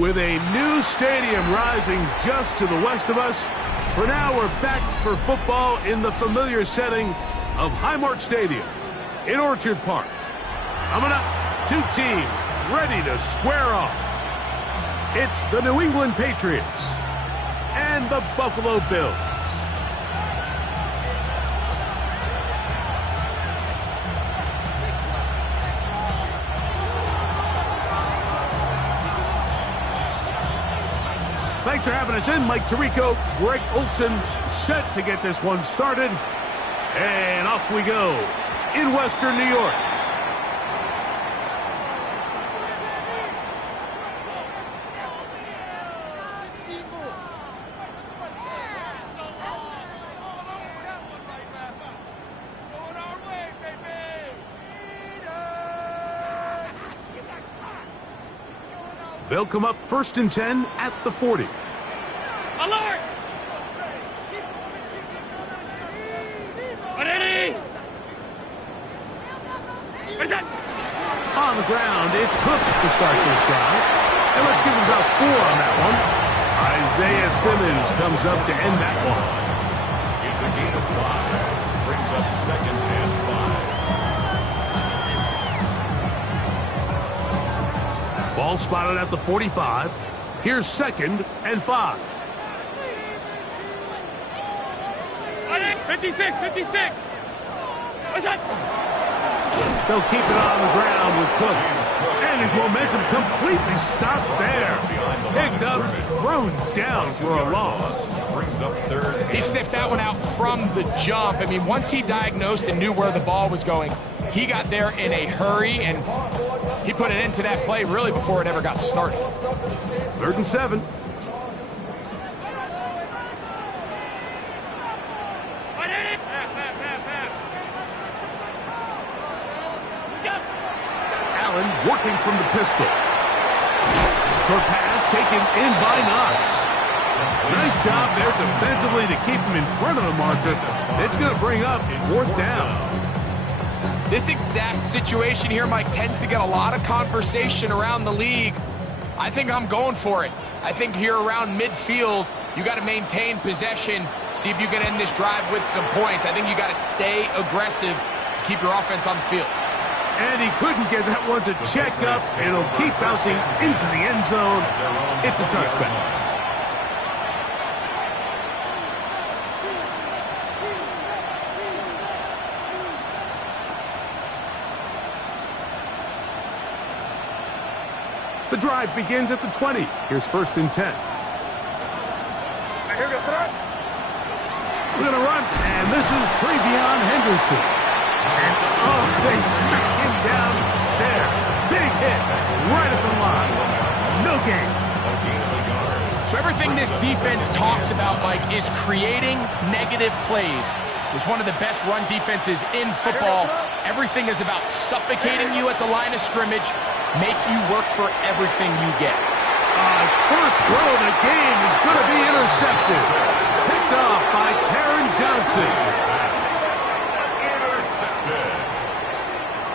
With a new stadium rising just to the west of us, for now we're back for football in the familiar setting of Highmark Stadium in Orchard Park. Coming up, two teams ready to square off. It's the New England Patriots and the Buffalo Bills. Thanks for having us in. Mike Tirico, Greg Olson, set to get this one started. And off we go in Western New York. They'll come up 1st and 10 at the 40. Alert! On the ground, it's Cook to start this drive. And let's give him about 4 on that one. Isaiah Simmons comes up to end that one. It's a gain of 5. Brings up 2nd and 5. Ball spotted at the 45. Here's 2nd and 5. 56, 56. What's that? They'll keep it on the ground with Cook. And his momentum completely stopped there. Picked up, thrown down for a loss. Brings up 3rd. He sniffed that one out from the jump. I mean, once he diagnosed and knew where the ball was going, he got there in a hurry, and he put it into that play really before it ever got started. 3rd and 7. Allen working from the pistol. Short pass taken in by Knox. Nice job there defensively to keep him in front of the marker. It's going to bring up 4th down. This exact situation here, Mike, tends to get a lot of conversation around the league. I think I'm going for it. I think here around midfield, you got to maintain possession, see if you can end this drive with some points. I think you got to stay aggressive, keep your offense on the field. And he couldn't get that one to check up, and it'll keep bouncing into the end zone. It's a touchback. The drive begins at the 20. Here's 1st and 10. Here we go, start. We're going to run, and this is Travion Henderson. And, oh, they smack him down there. Big hit right at the line. No gain. So everything this defense talks about, Mike, is creating negative plays. It's one of the best run defenses in football. Everything is about suffocating you at the line of scrimmage, make you work for everything you get. His first throw of the game is going to be intercepted. Picked off by Taron Johnson.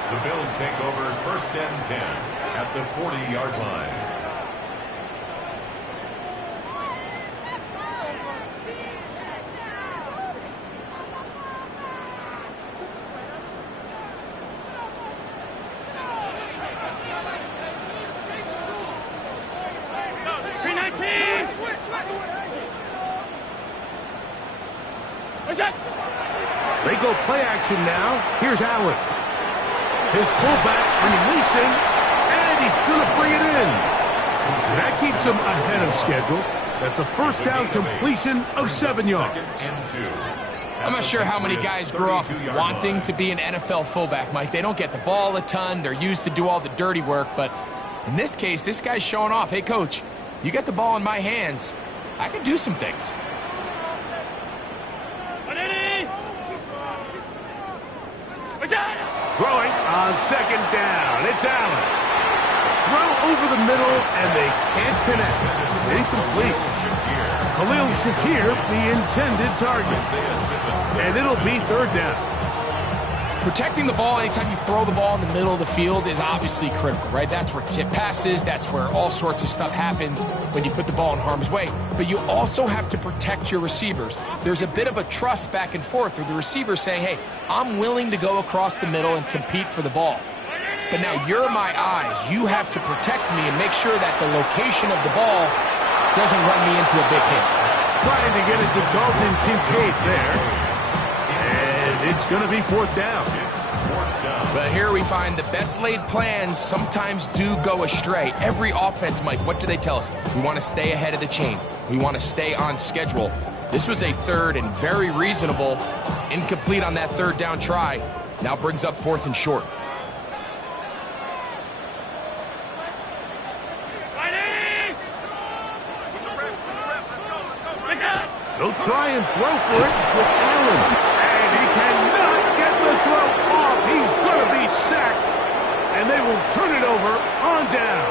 The Bills take over 1st and 10 at the 40-yard line. They go play action now. Here's Allen. His fullback releasing, and he's going to bring it in. That keeps him ahead of schedule. That's a 1st down completion of 7 yards. I'm not sure how many guys grow up wanting to be an NFL fullback, Mike. They don't get the ball a ton. They're used to do all the dirty work. But in this case, this guy's showing off. Hey, coach, you get the ball in my hands. I can do some things. Throwing on 2nd down. It's Allen. Throw over the middle, and they can't connect. It's incomplete. Khalil Shakir, the intended target. And it'll be 3rd down. Protecting the ball anytime you throw the ball in the middle of the field is obviously critical, right? That's where tip passes, that's where all sorts of stuff happens when you put the ball in harm's way. But you also have to protect your receivers. There's a bit of a trust back and forth where the receiver's saying, hey, I'm willing to go across the middle and compete for the ball. But now you're my eyes. You have to protect me and make sure that the location of the ball doesn't run me into a big hit. Trying to get it to Dalton Kincaid there. And it's going to be fourth down. But here we find the best laid plans sometimes do go astray. Every offense, Mike, what do they tell us? We want to stay ahead of the chains. We want to stay on schedule. This was a third and very reasonable. Incomplete on that third down try. Now brings up fourth and short. They'll try and throw for it with Allen. And he cannot get the throw off. He's going to be sacked. And they will turn it over on down.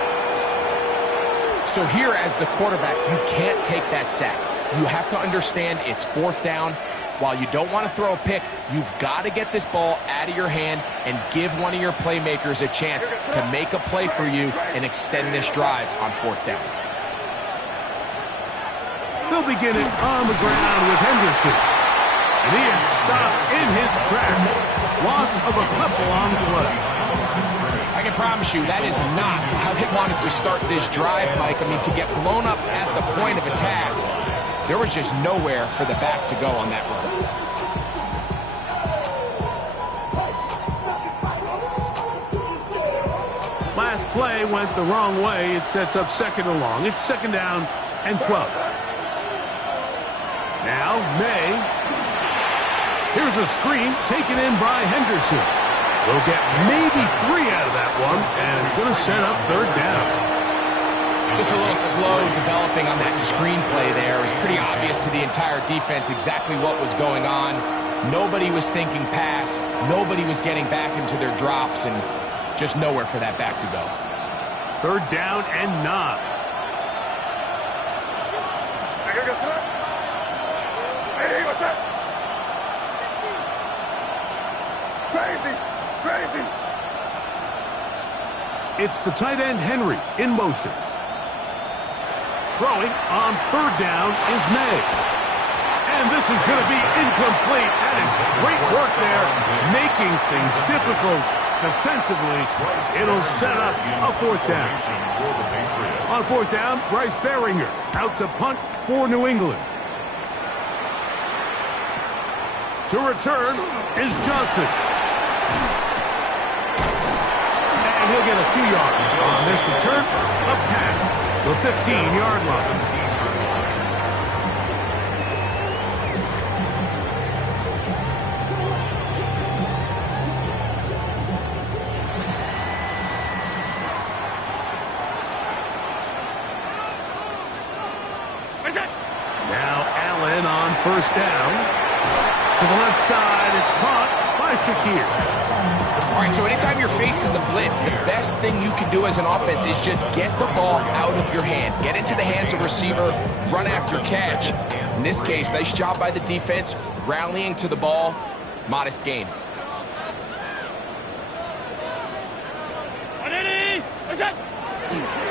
So here as the quarterback, you can't take that sack. You have to understand it's fourth down. While you don't want to throw a pick, you've got to get this ball out of your hand and give one of your playmakers a chance to make a play for you and extend this drive on fourth down. They'll begin it on the ground with Henderson. And he is stopped in his tracks. Loss of a couple on the play. I can promise you that is not how they wanted to start this drive, Mike. I mean, to get blown up at the point of attack, there was just nowhere for the back to go on that run. Last play went the wrong way. It sets up second and long. It's second down and 12. Now, May. Here's a screen taken in by Henderson. They'll get maybe 3 out of that one, and it's going to set up third down. Just a little slow developing on that screenplay there. It was pretty obvious to the entire defense exactly what was going on. Nobody was thinking pass. Nobody was getting back into their drops, and just nowhere for that back to go. Third down and 9. Crazy. It's the tight end Henry in motion. Throwing on third down is May. And this is going to be incomplete. That is great work there, making things difficult defensively. It'll set up a fourth down. On fourth down, Bryce Baringer out to punt for New England. To return is Johnson. And he'll get a few yards on this return up past the 15-yard line. Now Allen on first down. To the left side, it's caught by Shakir. All right, so anytime you're facing the blitz, the best thing you can do as an offense is just get the ball out of your hand. Get into the hands of receiver, run after catch. In this case, nice job by the defense, rallying to the ball, modest gain.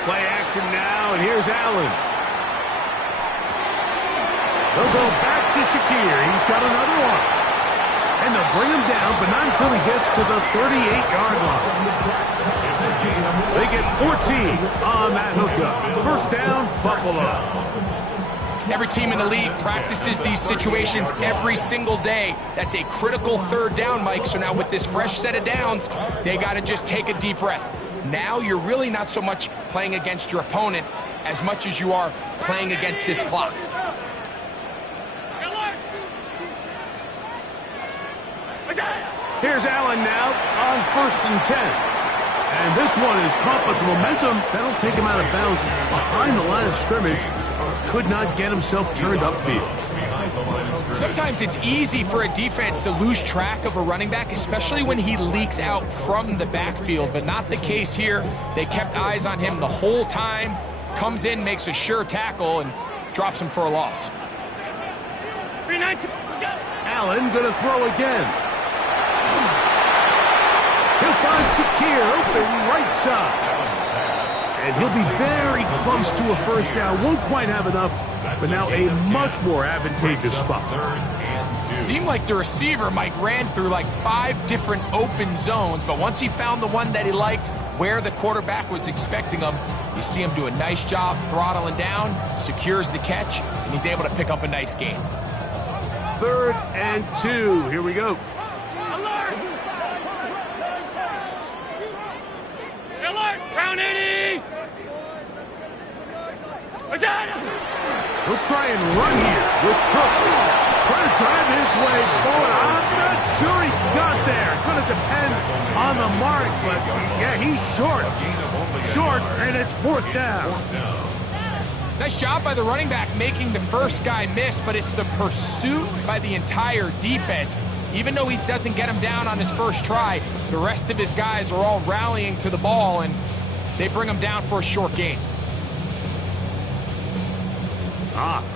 Play action now, and here's Allen. They'll go back to Shakir. He's got another one. And they'll bring him down, but not until he gets to the 38-yard line. They get 14 on that hookup. First down, Buffalo. Every team in the league practices these situations every single day. That's a critical third down, Mike. So now with this fresh set of downs, they got to just take a deep breath. Now you're really not so much playing against your opponent as much as you are playing against this clock. Here's Allen now on first and 10. And this one is caught, but the momentum, that'll take him out of bounds behind the line of scrimmage. Could not get himself turned upfield. Sometimes it's easy for a defense to lose track of a running back, especially when he leaks out from the backfield, but not the case here. They kept eyes on him the whole time. Comes in, makes a sure tackle, and drops him for a loss. Allen going to throw again. Rashad Shakir, open right side. And he'll be very close to a first down. Won't quite have enough, but now a much more advantageous spot. Seemed like the receiver, Mike, ran through like 5 different open zones, but once he found the one that he liked, where the quarterback was expecting him, you see him do a nice job throttling down, secures the catch, and he's able to pick up a nice gain. 3rd and 2. Here we go. Alert! Alert! Round 80! What's that? He'll try and run here with Cook. Trying to drive his way forward. I'm not sure he got there. Going to depend on the mark, but yeah, he's short. Short, and it's 4th down. Nice job by the running back making the first guy miss, but it's the pursuit by the entire defense. Even though he doesn't get him down on his first try, the rest of his guys are all rallying to the ball, and they bring him down for a short gain.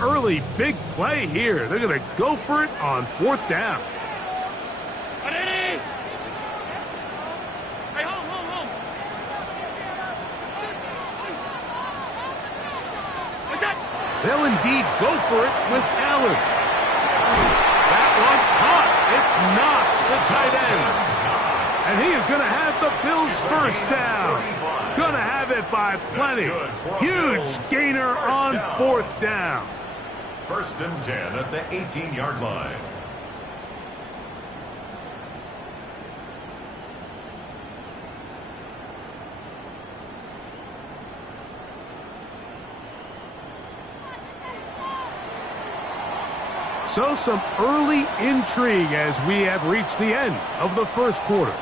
Early big play here. They're going to go for it on 4th down. Hey, home. What's that? They'll indeed go for it with Allen. That one caught. It's Knox, the tight end. And he is going to have the Bills' first down. Going to have it by plenty. Huge gainer on 4th down. 1st and 10 at the 18-yard line. So some early intrigue as we have reached the end of the first quarter.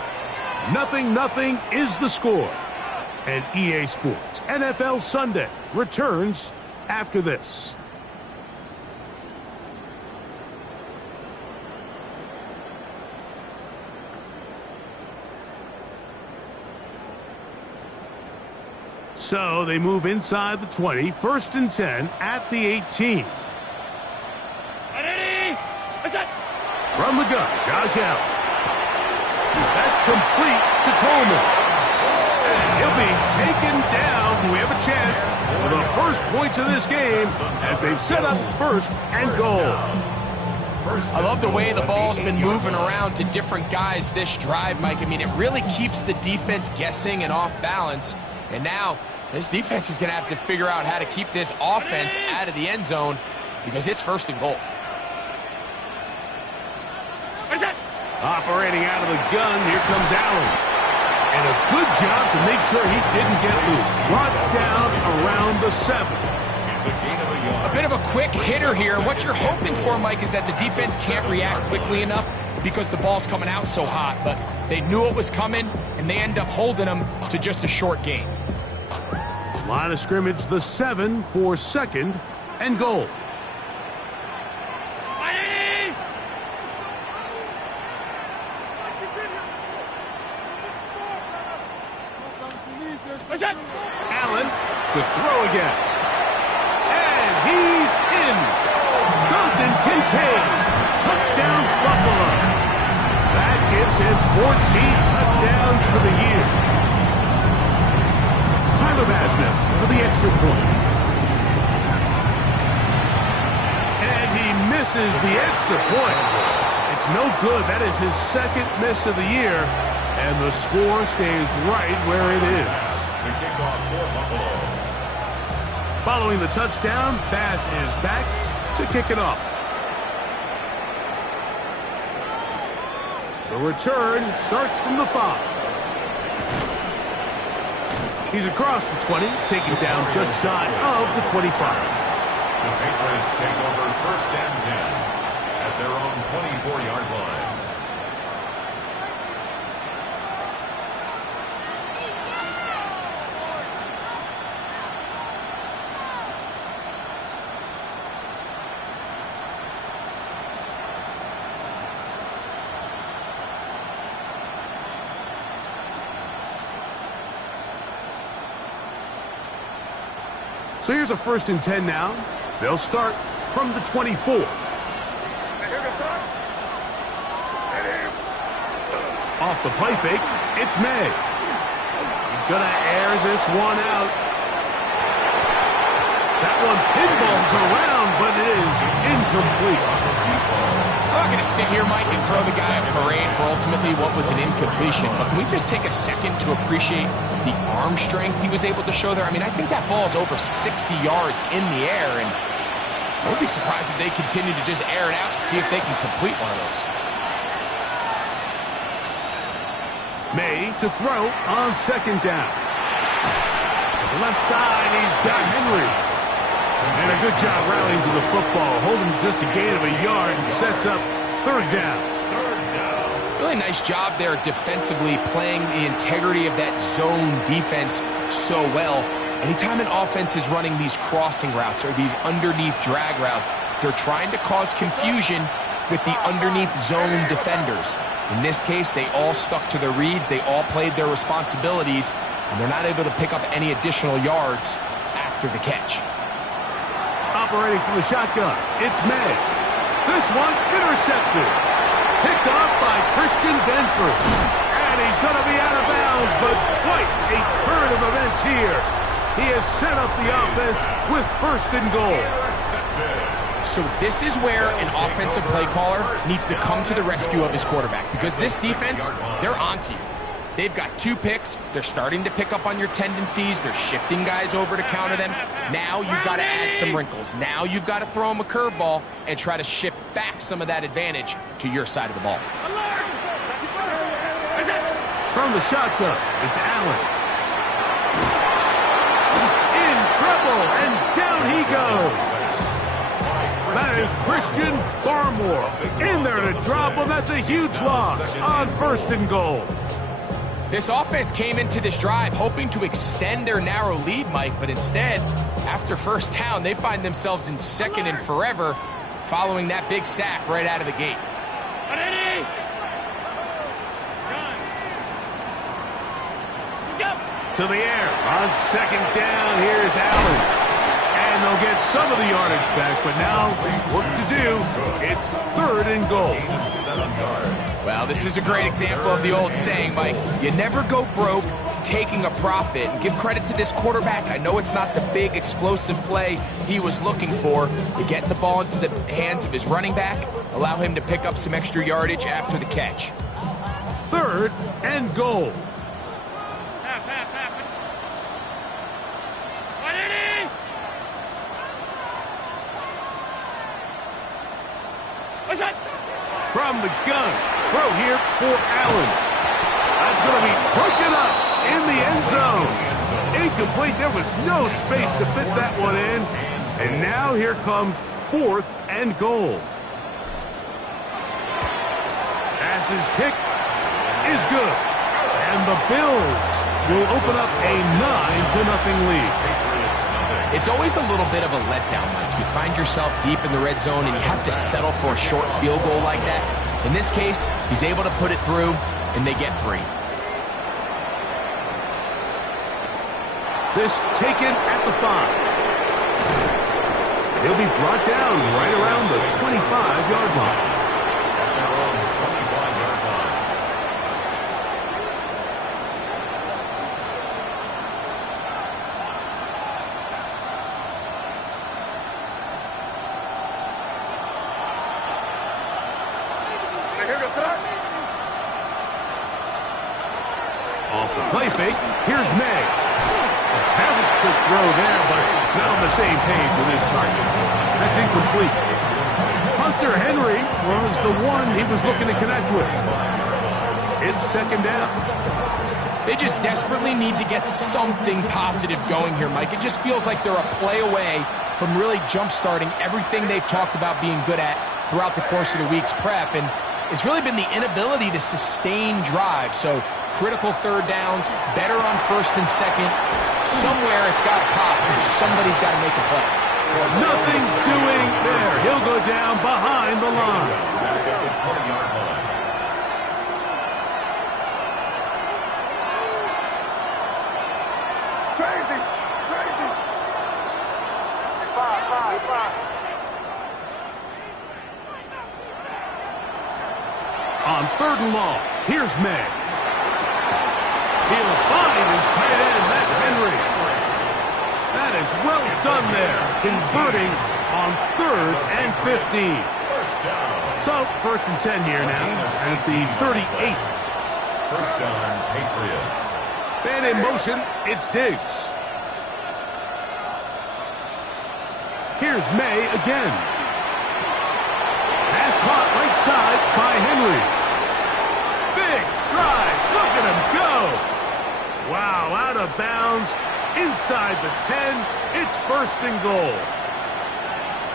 0-0 is the score. And EA Sports NFL Sunday returns after this. So they move inside the 20, 1st and 10 at the 18. From the gun, Josh Allen. That's complete to Coleman. And he'll be taken down. We have a chance for the first points of this game as they've set up 1st and goal. I love the way the ball's been moving around to different guys this drive, Mike. I mean, it really keeps the defense guessing and off balance. And now this defense is going to have to figure out how to keep this offense out of the end zone because it's 1st and goal. Operating out of the gun, here comes Allen. And a good job to make sure he didn't get loose. Brought down around the 7. A bit of a quick hitter here. What you're hoping for, Mike, is that the defense can't react quickly enough because the ball's coming out so hot. But they knew it was coming, and they end up holding them to just a short gain. Line of scrimmage, the 7 for 2nd and goal. Allen to throw again. And he's in. Dalton Kincaid. Touchdown Buffalo. That gives him 14 touchdowns for the year. Tyler Basniff for the extra point. And he misses the extra point. It's no good. That is his 2nd miss of the year. And the score stays right where it is. Following the touchdown, Bass is back to kick it off. The return starts from the 5. He's across the 20, taking down just shy of the 25. The Patriots take over 1st and 10 at their own 24-yard line. So here's a 1st and 10 now. They'll start from the 24. Off the play fake, it's May. He's going to air this one out. That one pinballs around, but it is incomplete. I'm not going to sit here, Mike, and throw the guy a parade for ultimately what was an incompletion, but can we just take a second to appreciate the arm strength he was able to show there? I mean, I think that ball is over 60 yards in the air, and I would be surprised if they continue to just air it out and see if they can complete one of those. May to throw on second down. To the left side, he's got Henry. And a good job rallying to the football, holding just a gain of a yard and sets up third down. Really nice job there defensively, playing the integrity of that zone defense so well. Anytime an offense is running these crossing routes or these underneath drag routes, they're trying to cause confusion with the underneath zone defenders. In this case, they all stuck to their reads, they all played their responsibilities, and they're not able to pick up any additional yards after the catch. Operating from the shotgun, it's May. This one intercepted. Picked off by Christian Benford. And he's going to be out of bounds, but quite a turn of events here. He has set up the offense with first and goal. So this is where an offensive play caller needs to come to the rescue of his quarterback, because this defense, they're onto you. They've got 2 picks. They're starting to pick up on your tendencies. They're shifting guys over to counter them. Now you've got to add some wrinkles. Now you've got to throw them a curveball and try to shift back some of that advantage to your side of the ball. From the shotgun, it's Allen. In trouble, and down he goes. That is Christian Barmore. In there to drop him. That's a huge loss on first and goal. This offense came into this drive hoping to extend their narrow lead, Mike, but instead, after first down, they find themselves in second and forever following that big sack right out of the gate. To the air on second down. Here's Allen. And they'll get some of the yardage back, but now work to do. It's third and goal. Well, this is a great example of the old saying, Mike. You never go broke taking a profit. And give credit to this quarterback. I know it's not the big explosive play he was looking for, but getting the ball into the hands of his running back, allow him to pick up some extra yardage after the catch. Third and goal. From the gun, throw here for Allen. That's going to be broken up in the end zone. Incomplete. There was no space to fit that one in. And now here comes fourth and goal. Pass's kick is good. And the Bills will open up a 9-0 lead. It's always a little bit of a letdown, Mike. You find yourself deep in the red zone and you have to settle for a short field goal like that. In this case, he's able to put it through, and they get 3. This taken at the 5. He'll be brought down right around the 25-yard line. Off the play fake, here's May. A fairly quick throw there, but it's not on the same page with his target. That's incomplete. Hunter Henry was the one he was looking to connect with. It's second down. They just desperately need to get something positive going here, Mike. It just feels like they're a play away from really jump-starting everything they've talked about being good at throughout the course of the week's prep. And it's really been the inability to sustain drives. So critical third downs, better on first and second. Somewhere it's got to pop, and somebody's got to make a play. Nothing doing there. He'll go down behind the line. Crazy. Five. On third and long, Here's May. He'll find his tight end. That's Henry. That is well done there, converting on 3rd and 15. First down. So, 1st and 10 here now at the 38. First down, Patriots. And in motion, it's Diggs. Here's May again. Pass caught right side by Henry. Big strides. Look at him go. Wow, out of bounds. Inside the 10. It's 1st and goal.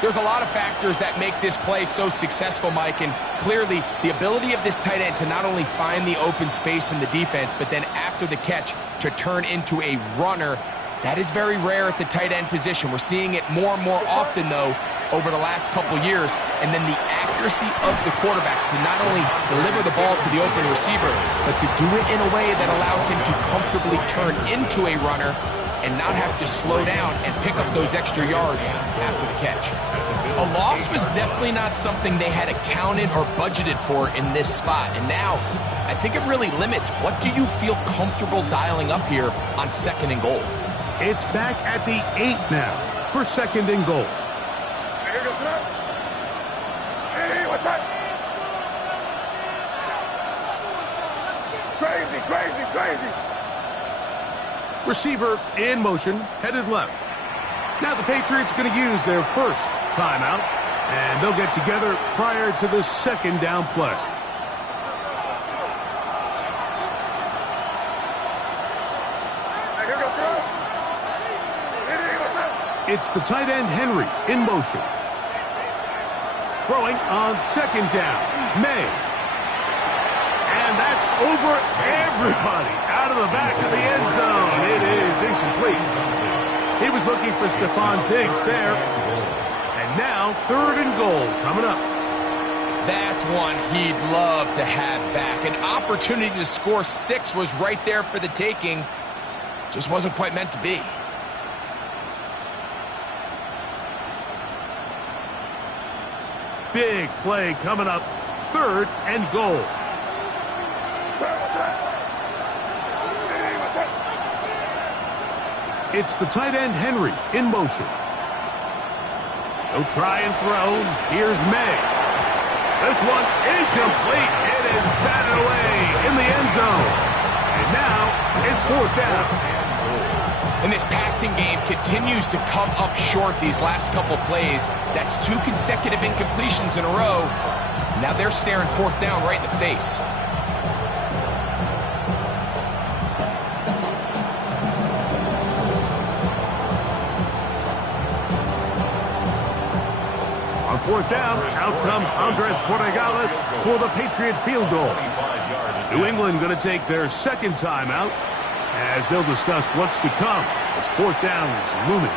There's a lot of factors that make this play so successful, Mike, and clearly the ability of this tight end to not only find the open space in the defense, but then after the catch to turn into a runner. That is very rare at the tight end position. We're seeing it more and more often, though, over the last couple years. And then the accuracy of the quarterback to not only deliver the ball to the open receiver, but to do it in a way that allows him to comfortably turn into a runner and not have to slow down and pick up those extra yards after the catch. A loss was definitely not something they had accounted or budgeted for in this spot. And now, I think it really limits what do you feel comfortable dialing up here on 2nd and goal. It's back at the 8 now for 2nd and goal. Here goes that. Hey, what's that? Crazy, crazy, crazy. Receiver in motion, headed left. Now the Patriots are going to use their 1st timeout, and they'll get together prior to the 2nd down play. Here goes that. Hey, what's that? It's the tight end Henry in motion. Throwing on 2nd down, May. And that's over everybody out of the back of the end zone. It is incomplete. He was looking for Stephon Diggs there. And now 3rd and goal coming up. That's one he'd love to have back. An opportunity to score 6 was right there for the taking. Just wasn't quite meant to be. Big play coming up. 3rd and goal. It's the tight end Henry in motion. He'll try and throw. Here's May. This one incomplete. It is batted away in the end zone. And now it's 4th down. And this passing game continues to come up short these last couple plays. That's 2 consecutive incompletions in a row. Now they're staring 4th down right in the face. On 4th down, out comes Andres Porregales for the Patriot field goal. New England going to take their 2nd timeout as they'll discuss what's to come as 4th down is looming.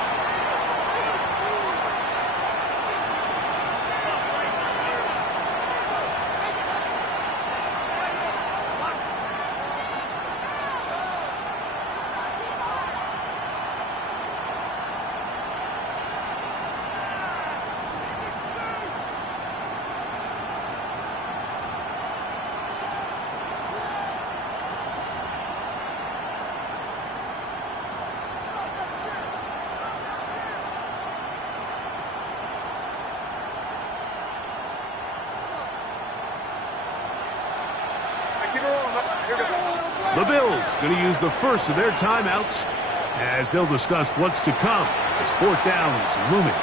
The Bills going to use the 1st of their timeouts as they'll discuss what's to come as 4th down is looming.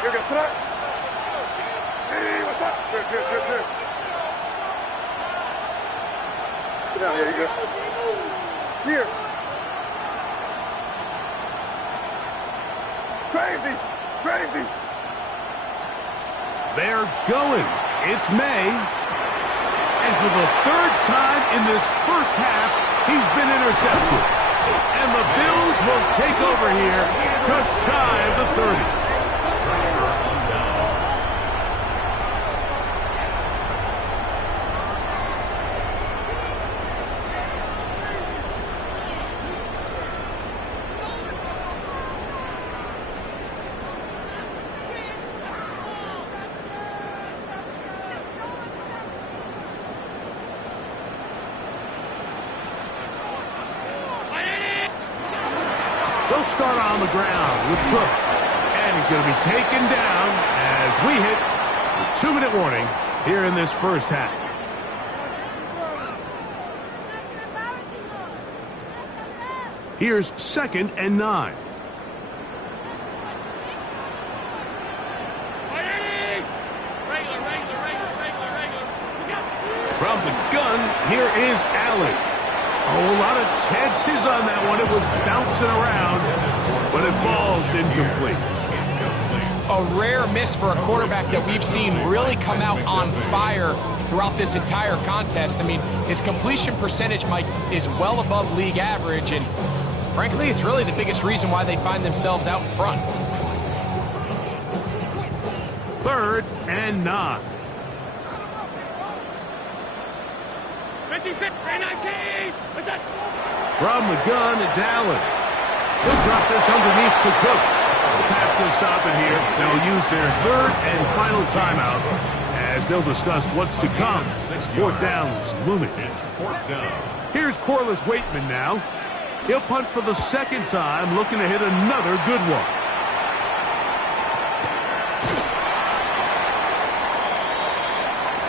Here goes that. Hey, what's up? Good, good, good, good. Get down here, you go. Here. Crazy, crazy. They're going. It's May. And for the 3rd time in this 1st half, he's been intercepted. And the Bills will take over here just shy of the 30. They'll start on the ground with Cook. And he's going to be taken down as we hit the 2-minute warning here in this first half. Here's 2nd and 9. From the gun, here is Allen. Oh, a lot of chances on that one. It was bouncing around, but it falls incomplete. A rare miss for a quarterback that we've seen really come out on fire throughout this entire contest. I mean, his completion percentage, Mike, is well above league average, and frankly, it's really the biggest reason why they find themselves out in front. 3rd and 9. 56, 19. What's that? From the gun, it's Allen. He'll drop this underneath to Cook. The pass going to stop it here. They'll use their 3rd and final timeout as they'll discuss what's to come. 4th down's looming. It's 4th down. Here's Corliss Waitman now. He'll punt for the 2nd time, looking to hit another good one.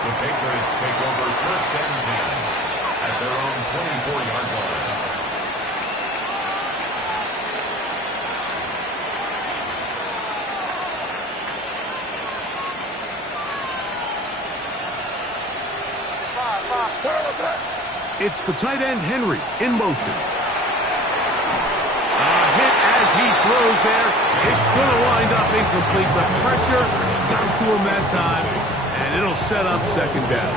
The Patriots take over 1st and 10 at their own 24-yard line. It's the tight end Henry in motion. A hit as he throws there. It's going to wind up incomplete. The pressure got to him that time, and it'll set up 2nd down.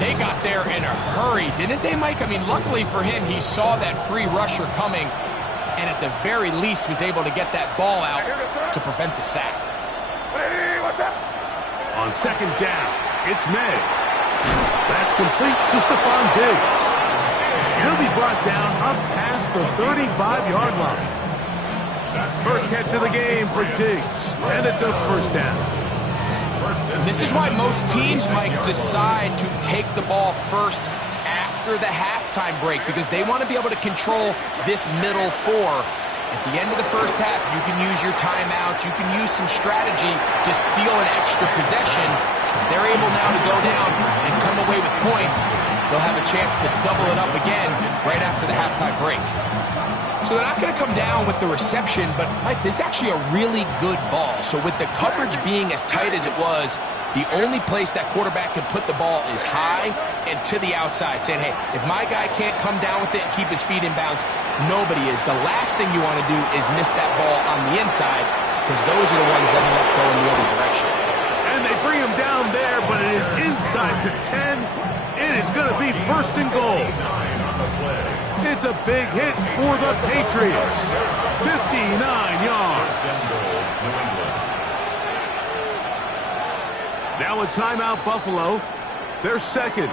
They got there in a hurry, didn't they, Mike? I mean, luckily for him, he saw that free rusher coming, and at the very least was able to get that ball out to prevent the sack. On 2nd down, it's May. That's complete to Stephon Diggs. He'll be brought down up past the 35-yard line. First catch of the game for Diggs, and it's a 1st down. This is why most teams, Mike, decide to take the ball first after the halftime break, because they want to be able to control this middle 4. At the end of the first half, you can use your timeout, you can use some strategy to steal an extra possession. If they're able now to go down and come away with points, they'll have a chance to double it up again right after the halftime break. So they're not going to come down with the reception, but Mike, this is actually a really good ball. So with the coverage being as tight as it was, the only place that quarterback can put the ball is high and to the outside, saying, hey, if my guy can't come down with it and keep his feet in bounds, nobody is. The last thing you want to do is miss that ball on the inside, because those are the ones that end up going the other direction. And they bring him down there, but it is inside the 10. It is going to be 1st and goal. It's a big hit for the Patriots. 59 yards. Now a timeout, Buffalo. They're 2nd,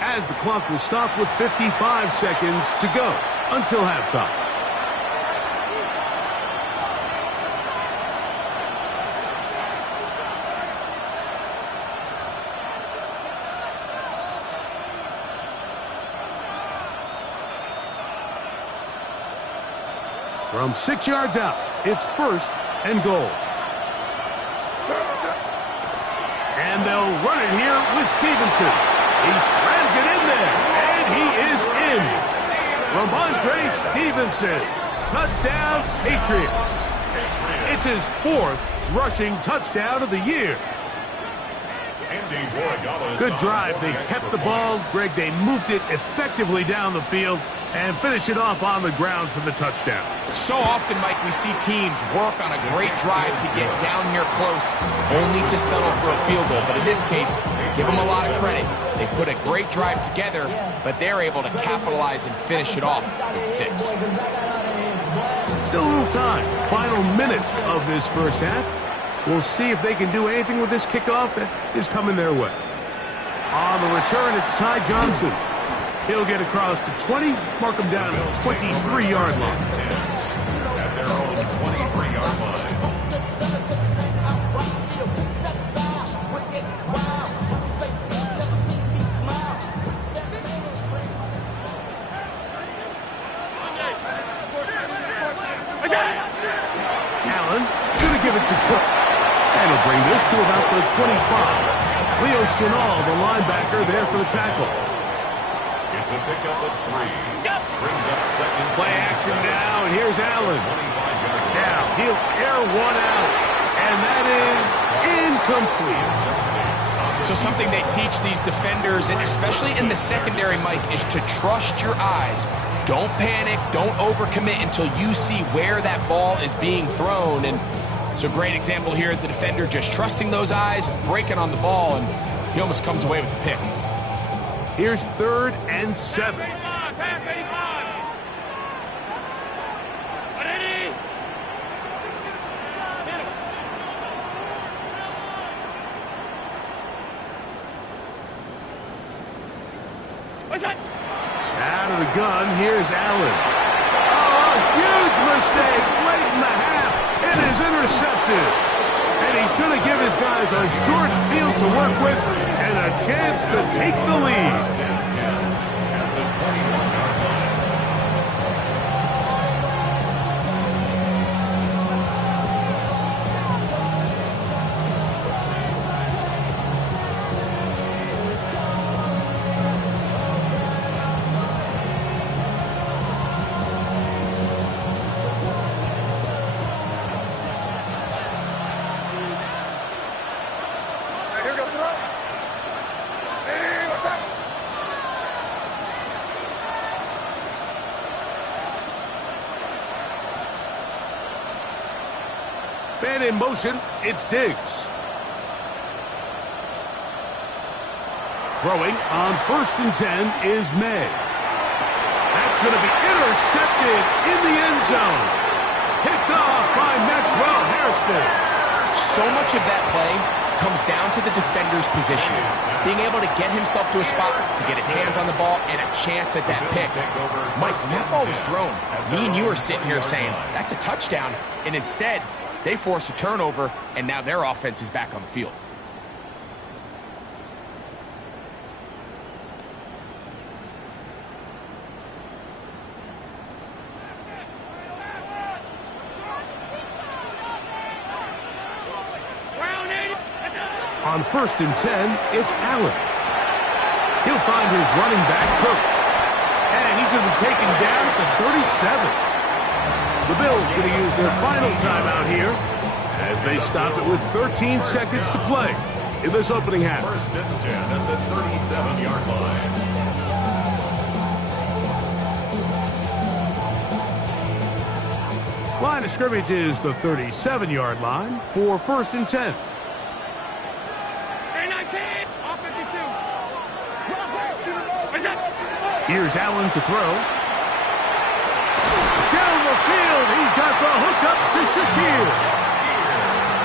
as the clock will stop with 55 seconds to go until halftime. From 6 yards out, it's 1st and goal. And they'll run it here with Stevenson. He slams it in there, and he is in. Ramondre Stevenson, touchdown Patriots. It's his 4th rushing touchdown of the year. Good drive. They kept the ball. Greg, they moved it effectively down the field. And finish it off on the ground for the touchdown. So often, Mike, we see teams work on a great drive to get down here close, only to settle for a field goal. But in this case, give them a lot of credit. They put a great drive together, but they're able to capitalize and finish it off with 6. Still a little time. Final minute of this first half. We'll see if they can do anything with this kickoff that is coming their way. On the return, it's Ty Johnson. He'll get across the 20, mark him down at the 23-yard line. At their own 23-yard line. Allen going to give it to Cook. And he'll bring this to about the 25. Leo Chenal, the linebacker, there for the tackle. It's a pickup of 3. Brings up second. Play action now, and here's Allen. Now, he'll air one out, and that is incomplete. So something they teach these defenders, and especially in the secondary, Mike, is to trust your eyes. Don't panic, don't overcommit until you see where that ball is being thrown. And it's a great example here, the defender just trusting those eyes, breaking on the ball, and he almost comes away with the pick. Here's 3rd and 7. Out of the gun, here's Allen. Oh, a huge mistake late in the half. It is intercepted. And he's going to give his guys a short field to work with and a chance to take the lead. Man in motion, it's Diggs. Throwing on 1st and 10 is May. That's going to be intercepted in the end zone. Picked off by Maxwell Hairston. So much of that play comes down to the defender's position. Being able to get himself to a spot to get his hands on the ball and a chance at that pick. Mike, when that ball was thrown, me and you are sitting here saying, that's a touchdown. And instead, they force a turnover, and now their offense is back on the field. On 1st and 10, it's Allen. He'll find his running back, Cook. And he's going to be taken down at the 37. The Bills going to use their final timeout here as they stop it with 13 seconds to play in this opening half. 1st and 10 at the 37-yard line. Line of scrimmage is the 37-yard line for 1st and 10. Here's Allen to throw. Down the field, he's got the hook up to Shakir.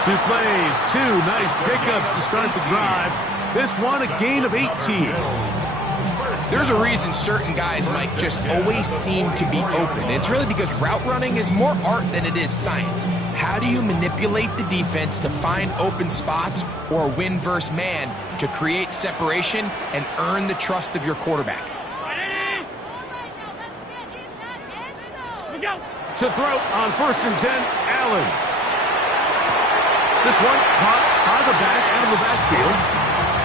2 plays, 2 nice pickups to start the drive. This one a gain of 18. There's a reason certain guys, Mike, just always seem to be open. It's really because route running is more art than it is science. How do you manipulate the defense to find open spots or win versus man to create separation and earn the trust of your quarterback? To throw on 1st and 10, Allen. This one caught by the back out of the backfield.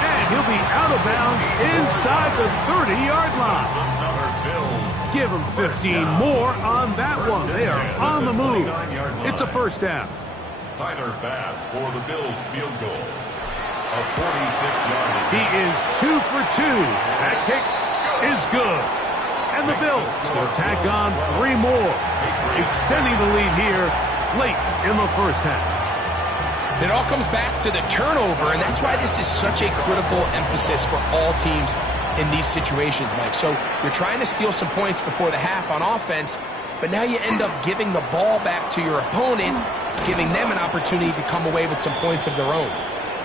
And he'll be out of bounds inside the 30-yard line. Give him 15 more on that one. They are on the move. It's a 1st down. Tyler Bass for the Bills field goal. A 46-yard. He is 2 for 2. That kick is good. And the Bills will tack on 3 more, extending the lead here late in the first half. It all comes back to the turnover, and that's why this is such a critical emphasis for all teams in these situations, Mike. So you're trying to steal some points before the half on offense, but now you end up giving the ball back to your opponent, giving them an opportunity to come away with some points of their own.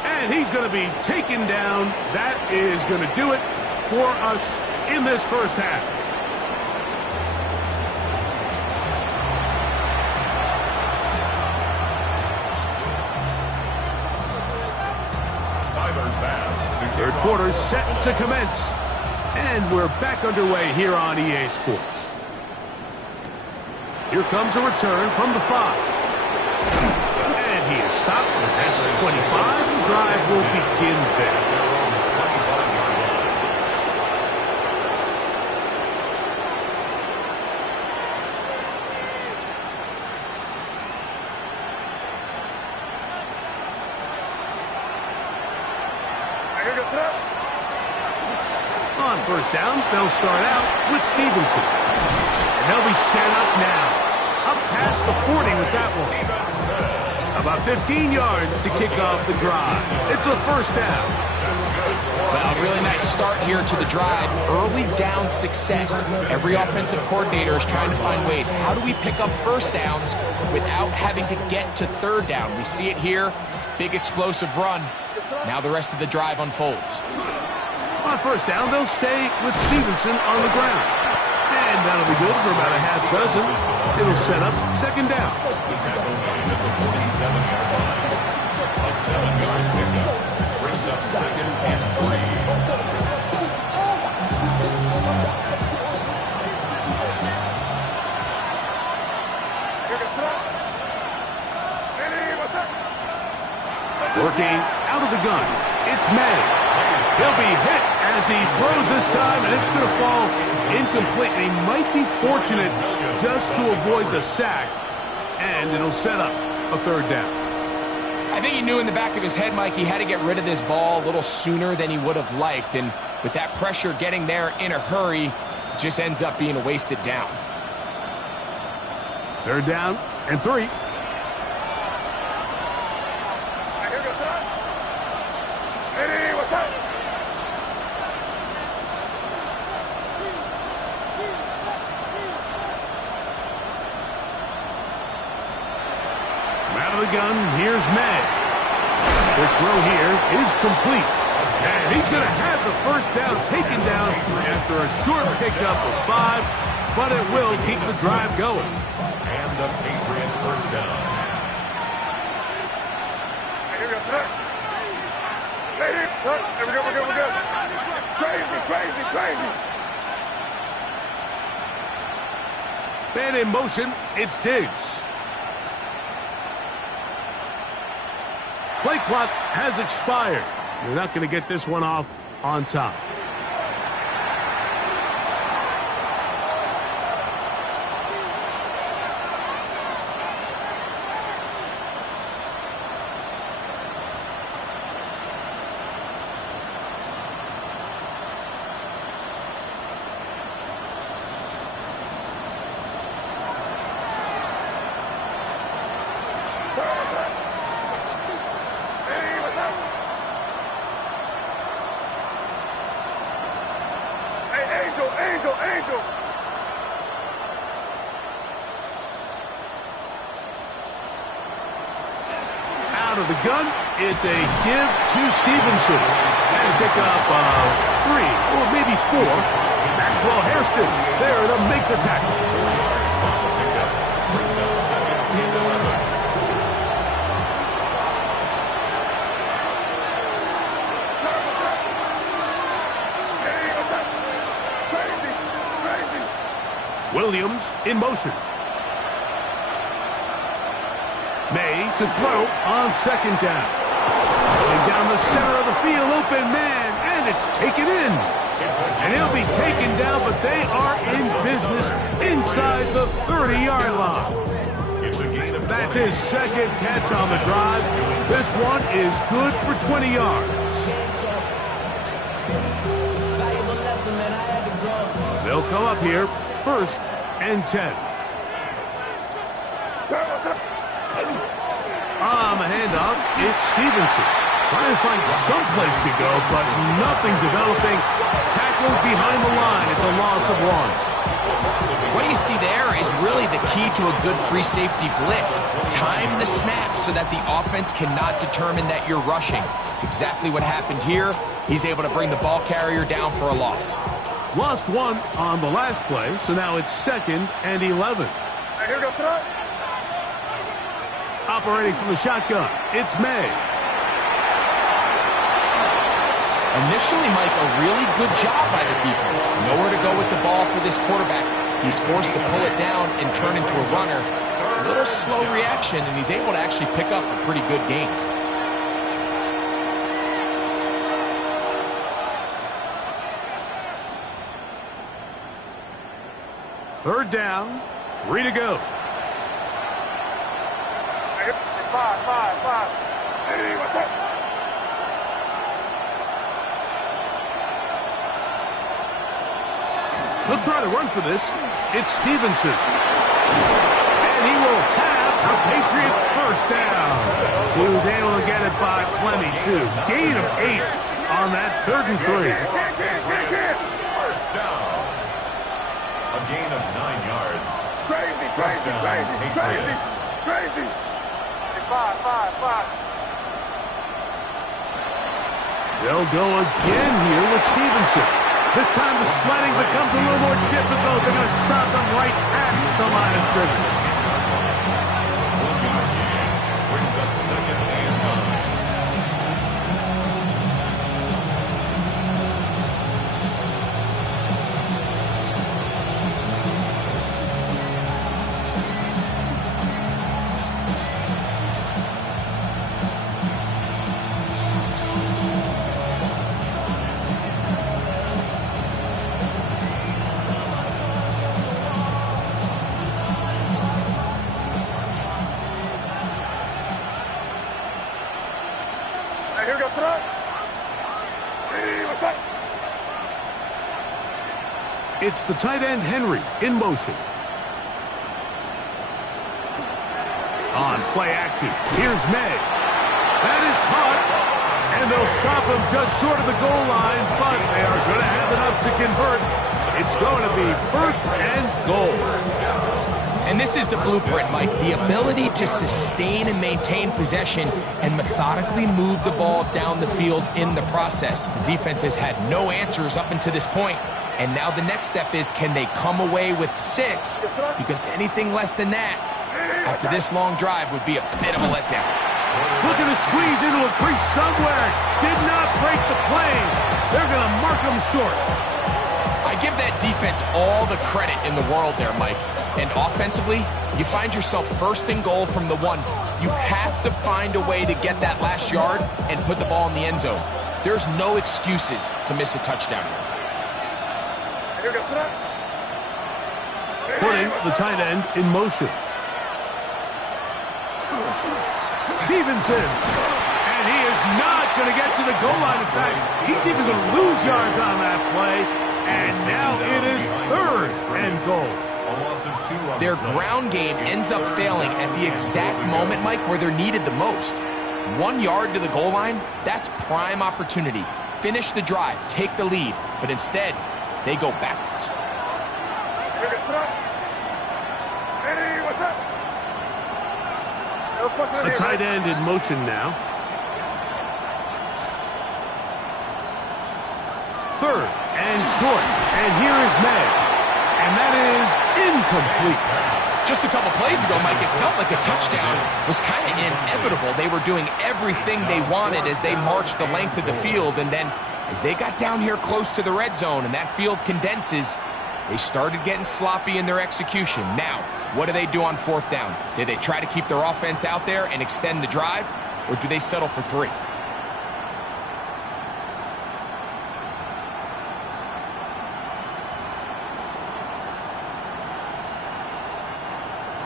And he's going to be taken down. That is going to do it for us in this first half. Third quarter set to commence. And we're back underway here on EA Sports. Here comes a return from the 5. And he is stopped at the 25. The drive will begin there. On first down, they'll start out with Stevenson. And they'll be set up now. Up past the 40 with that one. About 15 yards to kick off the drive. It's a first down. Well, really nice start here to the drive. Early down success. Every offensive coordinator is trying to find ways. How do we pick up first downs without having to get to third down? We see it here. Big explosive run. Now the rest of the drive unfolds. On first down, they'll stay with Stevenson on the ground. And that'll be good for about a half dozen. It'll set up second down. The tackle made at the 47-yard line. A 7-yard pickup brings up 2nd and 3. Working out of the gun, it's May. He'll be hit as he throws this time, and it's going to fall incomplete. He might be fortunate just to avoid the sack, and it'll set up a third down. I think he knew in the back of his head, Mike, he had to get rid of this ball a little sooner than he would have liked, and with that pressure getting there in a hurry, it just ends up being a wasted down. Third down and 3. Out of the gun, here's May. The throw here is complete. And he's going to have the first down taken down after a short pickup of 5, but it will keep the drive going. And a Patriot first down. Here we go, sir. We're good. Crazy. Man in motion, it's Diggs. Play clock has expired. You're not going to get this one off on time. Angel. Out of the gun, it's a give to Stevenson. And pick up 3 or maybe 4. Maxwell Hairston there to make the tackle. Brings up 2nd and 11. Williams in motion. May to throw on second down. Going down the center of the field, open man, and it's taken in. And he'll be taken down, but they are in business inside the 30-yard line. That's his second catch on the drive. This one is good for 20 yards. They'll come up here, 1st and 10. On the handoff, it's Stevenson. Trying to find some place to go, but nothing developing. Tackled behind the line. It's a loss of 1. What you see there is really the key to a good free safety blitz. Time the snap so that the offense cannot determine that you're rushing. It's exactly what happened here. He's able to bring the ball carrier down for a loss. Lost 1 on the last play, so now it's 2nd and 11. Here goes tonight. Operating from the shotgun, it's May. Initially, Mike, a really good job by the defense. Nowhere to go with the ball for this quarterback. He's forced to pull it down and turn into a runner. A little slow reaction, and he's able to actually pick up a pretty good gain. Third down, 3 to go. 5. Hey, what's up? He'll try to run for this. It's Stevenson. And he will have a Patriots first down. He was able to get it by plenty, too. Gain of 8 on that 3rd and 3. First down. A gain of 9 yards. Crazy. 5. They'll go again here with Stevenson. This time the sledding becomes a little more difficult. They're going to stop him right at the line of scrimmage. 1-yard gain. Brings up 2nd and 9. Here goes tonight. Hey, what's up? It's the tight end, Henry, in motion. On play action, here's May. That is caught, and they'll stop him just short of the goal line, but they are going to have enough to convert. It's going to be 1st and goal. And this is the blueprint, Mike. The ability to sustain and maintain possession and methodically move the ball down the field in the process. The defense has had no answers up until this point. And now the next step is, can they come away with 6? Because anything less than that, after this long drive, would be a bit of a letdown. Looking to squeeze into a crease somewhere. Did not break the plane. They're going to mark him short. I give that defense all the credit in the world there, Mike. And offensively, you find yourself 1st and goal from the 1. You have to find a way to get that last yard and put the ball in the end zone. There's no excuses to miss a touchdown. Here goes tonight. Putting the tight end in motion. Stevenson. And he is not going to get to the goal line. In fact, he's even going to lose yards on that play. And now it is 3rd and goal. Their ground game ends up failing at the exact moment, Mike, where they're needed the most. 1 yard to the goal line, that's prime opportunity. Finish the drive, take the lead, but instead, they go backwards. Here goes tonight. Hey, what's up? A tight end in motion now. 3rd and short. And here is May. And that is incomplete. Just a couple plays ago, Mike, it felt like a touchdown was kind of inevitable. They were doing everything they wanted as they marched the length of the field. And then as they got down here close to the red zone and that field condenses, they started getting sloppy in their execution. Now, what do they do on 4th down? Do they try to keep their offense out there and extend the drive? Or do they settle for 3?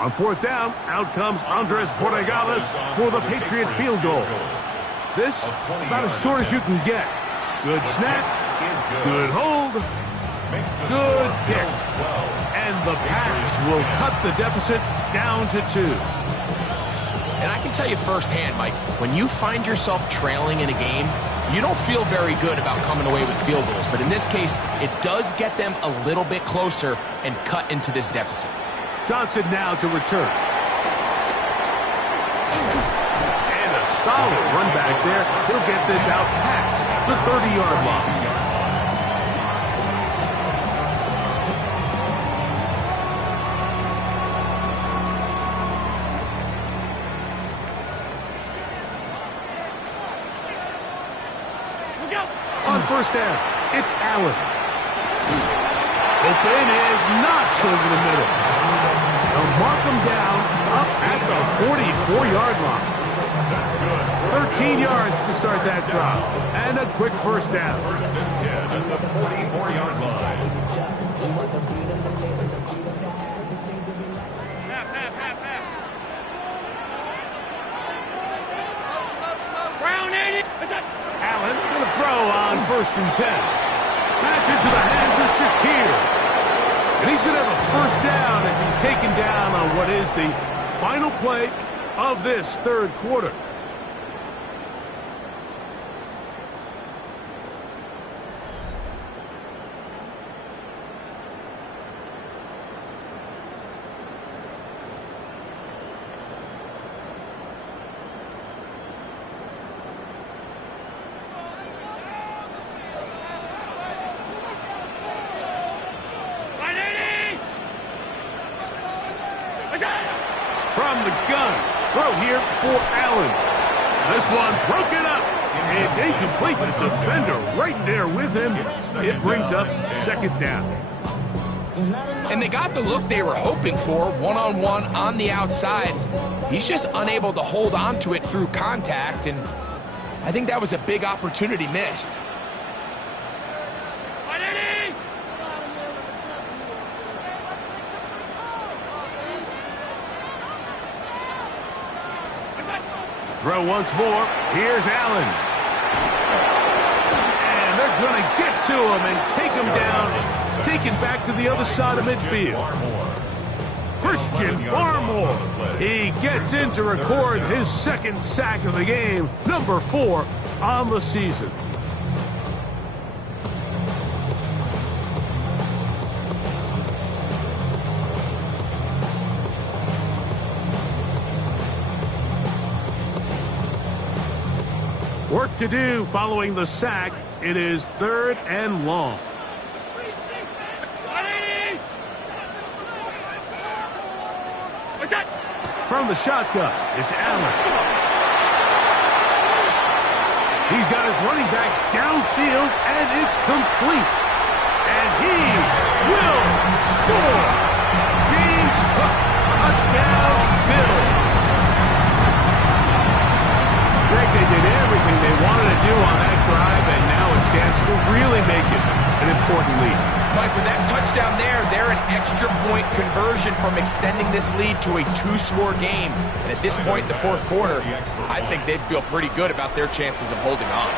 On 4th down, out comes Andres Borregales for the Patriot field goal. This, about as short as you can get. Good snap, good hold, makes the Good score pick. Bills 12. And the Pats will cut the deficit down to 2. And I can tell you firsthand, Mike, when you find yourself trailing in a game, you don't feel very good about coming away with field goals. But in this case, it does get them a little bit closer and cut into this deficit. Johnson now to return. And a solid run back there. He'll get this out past the 30-yard line. On first down, it's Allen. Open is Knox over the middle. They'll mark him down up at the 44-yard line. That's good. 13 yards to start that drive. And a quick first down. First and 10 at the 44-yard line. Brown 80. Allen going to throw on first and 10. Back into the hands of Shakir. And he's going to have a first down as he's taken down on what is the final play of this third quarter. From the gun, throw here for Allen. This one broken up. It's incomplete. The defender right there with him. It brings up second down. And they got the look they were hoping for, one-on-one on the outside. He's just unable to hold on to it through contact, and I think that was a big opportunity missed. Throw once more. Here's Allen. And they're going to get to him and take him down. Taken back to the other side of midfield. Christian Barmore. He gets in to record his second sack of the game. Number 4 on the season. Work to do following the sack. It is third and long. From the shotgun, it's Allen. He's got his running back downfield, and it's complete. And he will score. James Cook, touchdown, Bills. Greg, they did everything they wanted to do on that drive, and now a chance to really make it an important lead. Mike, with that touchdown there, they're an extra point conversion from extending this lead to a 2-score game. And at this point in the fourth quarter, I think they'd feel pretty good about their chances of holding on.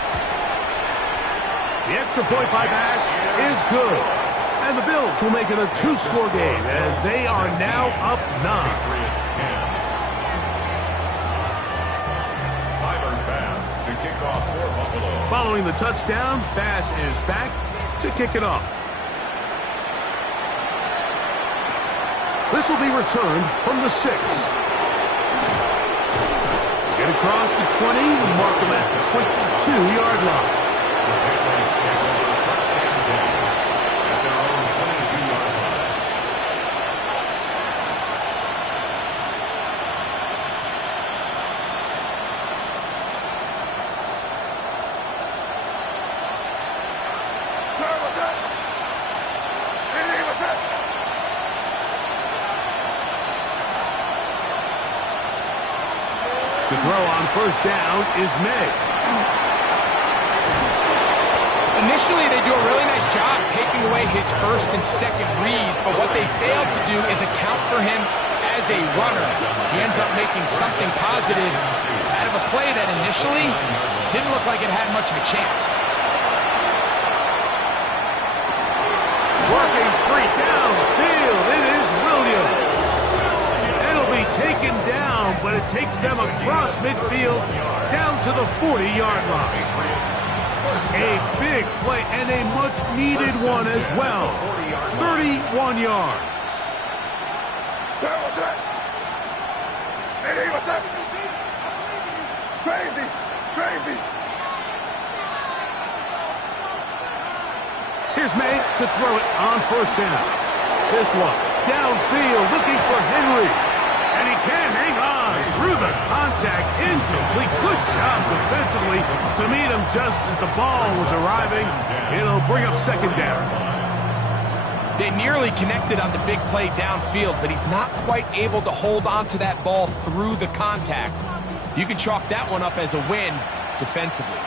The extra point by Bass is good. And the Bills will make it a 2-score game as they are now up 9. Following the touchdown, Bass is back to kick it off. This will be returned from the 6. Get across the 20, mark them at the 22-yard line. The Patriots take over first and 10 at their own 22-yard line. To throw on first down is May. Initially, they do a really nice job taking away his first and second read, but what they failed to do is account for him as a runner. He ends up making something positive out of a play that initially didn't look like it had much of a chance. carry downfield. It is Williams. It'll be taken down, but it takes them across midfield down to the 40-yard line. A big play and a much-needed one as well. 31 yards. What's that? Hey, what's that? Crazy, crazy. Here's May to throw it on first down. This one, downfield, looking for Henry. And he can't hang on through the contact, incomplete. Good job defensively to meet him just as the ball was arriving. It'll bring up second down. They nearly connected on the big play downfield, but he's not quite able to hold on to that ball through the contact. You can chalk that one up as a win defensively.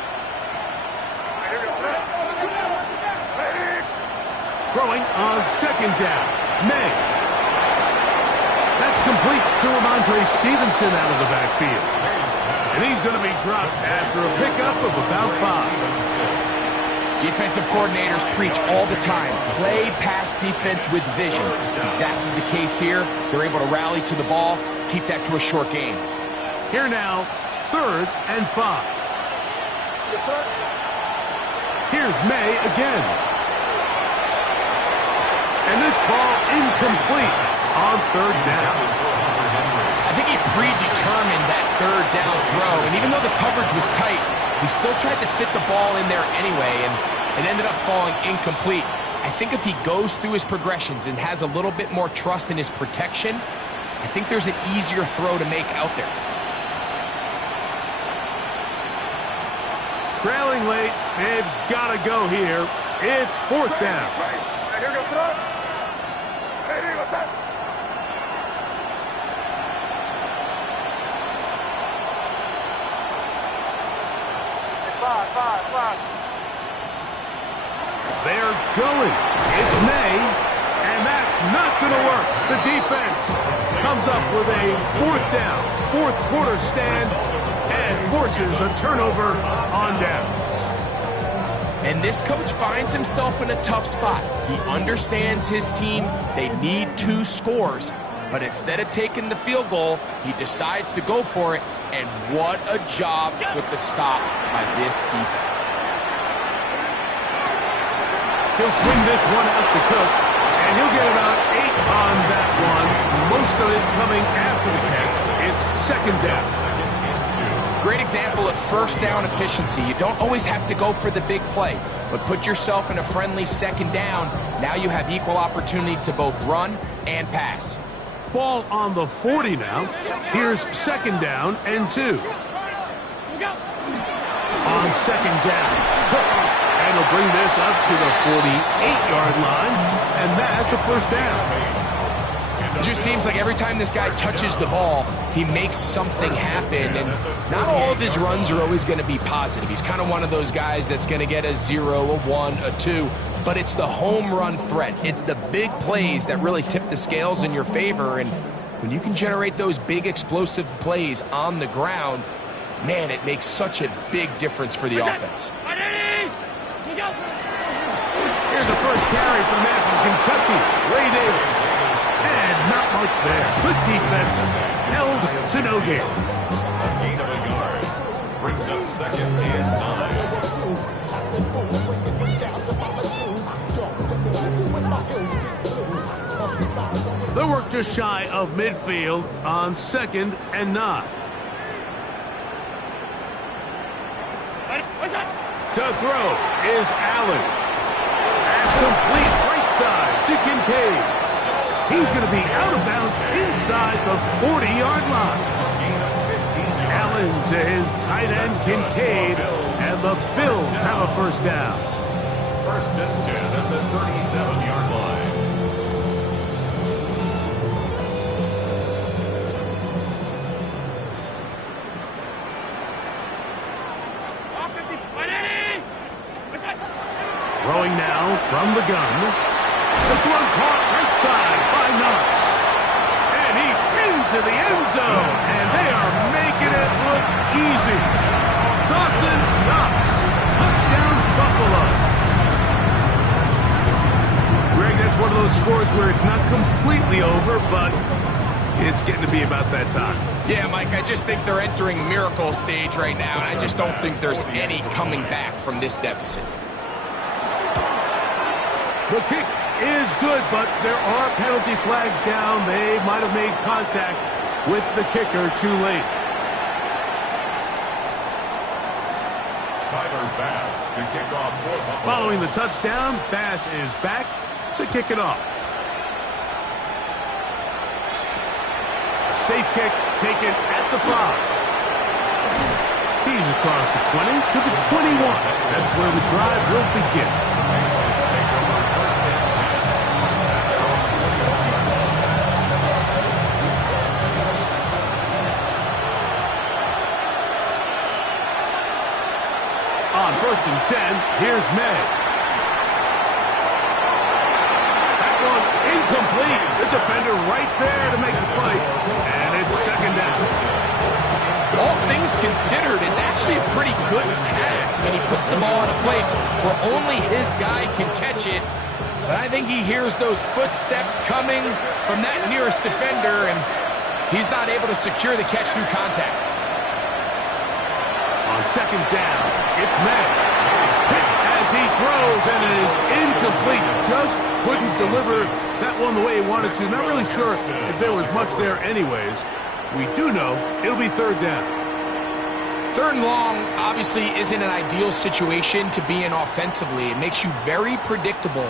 Throwing on second down. May. That's complete to Ramondre Stevenson out of the backfield. And he's going to be dropped after a pickup of about 5. Defensive coordinators preach all the time, play pass defense with vision. It's exactly the case here. They're able to rally to the ball, keep that to a short game. Here now, 3rd and 5. Here's May again. And this ball incomplete on 3rd down. I think he predetermined that 3rd down throw, and even though the coverage was tight, he still tried to fit the ball in there anyway, and it ended up falling incomplete. I think if he goes through his progressions and has a little bit more trust in his protection, I think there's an easier throw to make out there. Trailing late, they've got to go here. It's 4th down. Hey, here goes it. Hey, what's that? Five. They're going. It's May, and that's not going to work. The defense comes up with a 4th down, 4th quarter stand, and forces a turnover on downs. And this coach finds himself in a tough spot. He understands his team. They need 2 scores. But instead of taking the field goal, he decides to go for it. And what a job with the stop by this defense. He'll swing this one out to Cook, and he'll get about 8 on that one. Most of it coming after the catch. It's 2nd down. Great example of first down efficiency. You don't always have to go for the big play, but put yourself in a friendly 2nd down. Now you have equal opportunity to both run and pass. Ball on the 40 now. Here's 2nd down and 2. On 2nd down, Cook. And he'll bring this up to the 48-yard line, and that's a 1st down. It just seems like every time this guy touches the ball, he makes something happen, and not all of his runs are always going to be positive. He's kind of one of those guys that's going to get a 0, a 1, a 2, but it's the home run threat. It's the big plays that really tip the scales in your favor, and when you can generate those big explosive plays on the ground, man, it makes such a big difference for the offense. Here's the first carry from man from Kentucky, Ray Davis. And not much there. Good defense. Held to no gain. A gain of a yard. Brings up 2nd and 9. They'll work just shy of midfield on 2nd and 9. To throw is Allen. Pass complete right side to Kincaid. He's going to be out of bounds inside the 40-yard line. Allen to his tight end Kincaid, and the Bills have a 1st down. 1st and 10 at the 37-yard line. Throwing now from the gun. This one caught right side by Knox. And he's into the end zone. And they are making it look easy. Dawson Knox. Touchdown Buffalo. Greg, that's one of those scores where it's not completely over, but it's getting to be about that time. Yeah, Mike, I just think they're entering miracle stage right now, and I just don't think there's any coming back from this deficit. The kick is good, but there are penalty flags down. They might have made contact with the kicker too late. Tyler Bass to kick off for Buffalo. Following the touchdown, Bass is back to kick it off. Safe kick taken at the 5. He's across the 20 to the 21. That's where the drive will begin. On 1st and 10, here's May. That one incomplete. The defender right there to make the play. And it's 2nd down. All things considered, it's actually a pretty good pass. I mean, he puts the ball in a place where only his guy can catch it. But I think he hears those footsteps coming from that nearest defender, and he's not able to secure the catch through contact. On 2nd down, it's May. Hit as he throws, and it is incomplete. Just couldn't deliver that one the way he wanted to. Not really sure if there was much there anyways. We do know it'll be 3rd down. 3rd and long obviously isn't an ideal situation to be in offensively. It makes you very predictable,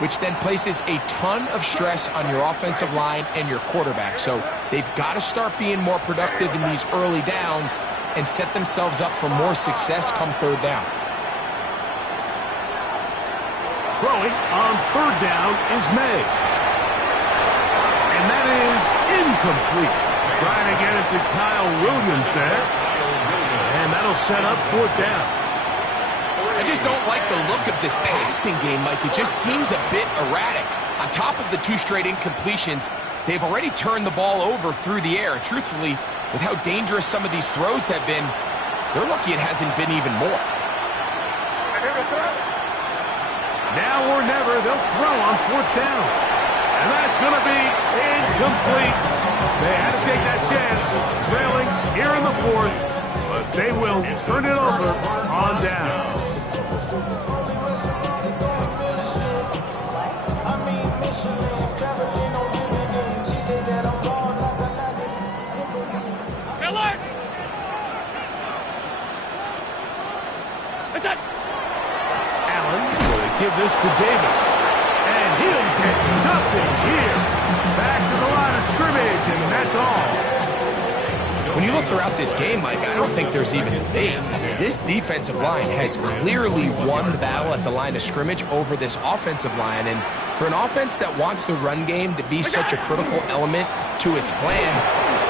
which then places a ton of stress on your offensive line and your quarterback. So they've got to start being more productive in these early downs and set themselves up for more success come 3rd down. Throwing on 3rd down is May. And that is incomplete. Trying to get it to Kyle Williams there. And that'll set up 4th down. I just don't like the look of this passing game, Mike. It just seems a bit erratic. On top of the 2 straight incompletions, they've already turned the ball over through the air. Truthfully, with how dangerous some of these throws have been, they're lucky it hasn't been even more. Now or never, they'll throw on 4th down. And that's going to be incomplete. They had to take that chance, trailing here in the 4th, but they will turn it over on down. Allen will give this to Davis, and he'll get nothing here. Back to the line of scrimmage, and that's all. When you look throughout this game, Mike, I don't think there's even a debate. This defensive line has clearly won the battle at the line of scrimmage over this offensive line, and for an offense that wants the run game to be such a critical element to its plan,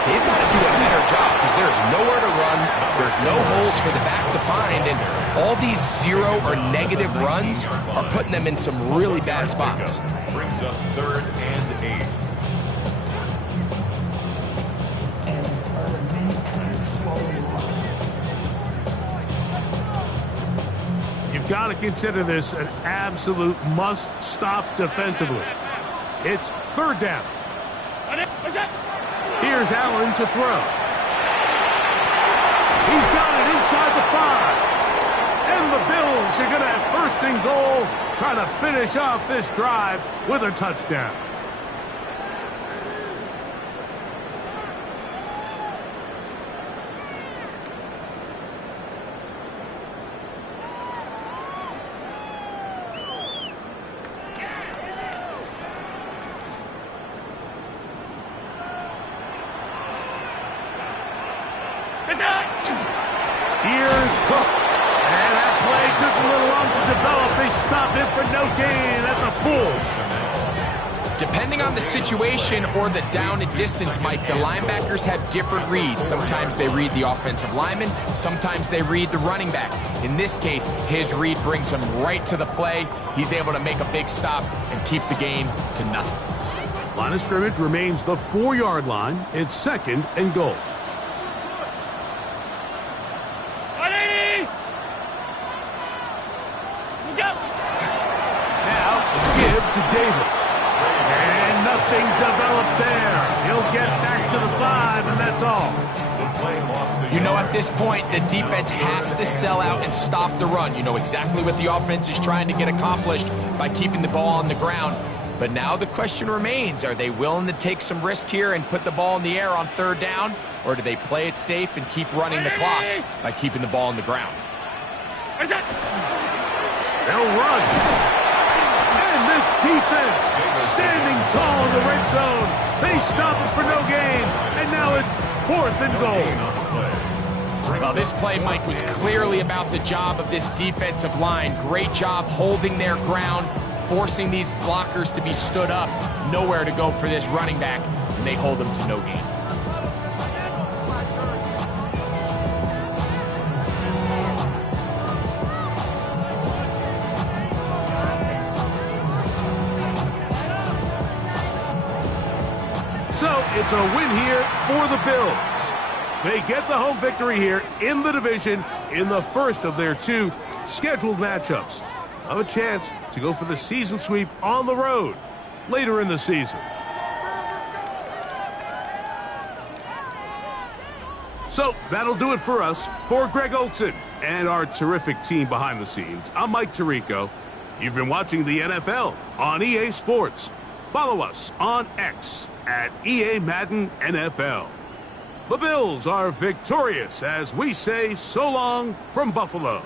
they've got to do a better job because there's nowhere to run, there's no holes for the back to find, and all these 0 or negative runs are putting them in some really bad spots. Brings up 3rd and 8. You've got to consider this an absolute must-stop defensively. It's 3rd down. Here's Allen to throw. He's got it inside the 5. And the Bills are going to have 1st and goal, trying to finish off this drive with a touchdown. Here's Cook. And that play took a little long to develop. They stopped it for no gain at the full. Depending on the situation or the down and distance, Mike, the linebackers have different reads. Sometimes they read the offensive lineman. Sometimes they read the running back. In this case, his read brings him right to the play. He's able to make a big stop and keep the game to nothing. Line of scrimmage remains the 4-yard line. It's 2nd and goal. Now, give to Davis. Nothing developed there. He'll get back to the 5, and that's all. The play lost the You know, at this point, the defense has to sell out and stop the run. You know exactly what the offense is trying to get accomplished by keeping the ball on the ground. But now the question remains, are they willing to take some risk here and put the ball in the air on 3rd down? Or do they play it safe and keep running the clock by keeping the ball on the ground? They'll run. And this defense standing tall in the red zone. They stop it for no gain. And now it's 4th and goal. Well, this play, Mike, was clearly about the job of this defensive line. Great job holding their ground, forcing these blockers to be stood up. Nowhere to go for this running back, and they hold them to no gain. So it's a win here for the Bills. They get the home victory here in the division in the first of their 2 scheduled matchups. Have a chance to go for the season sweep on the road later in the season. So that'll do it for us. For Greg Olson and our terrific team behind the scenes, I'm Mike Tirico. You've been watching the NFL on EA Sports. Follow us on X at EA Madden NFL. The Bills are victorious as we say so long from Buffalo.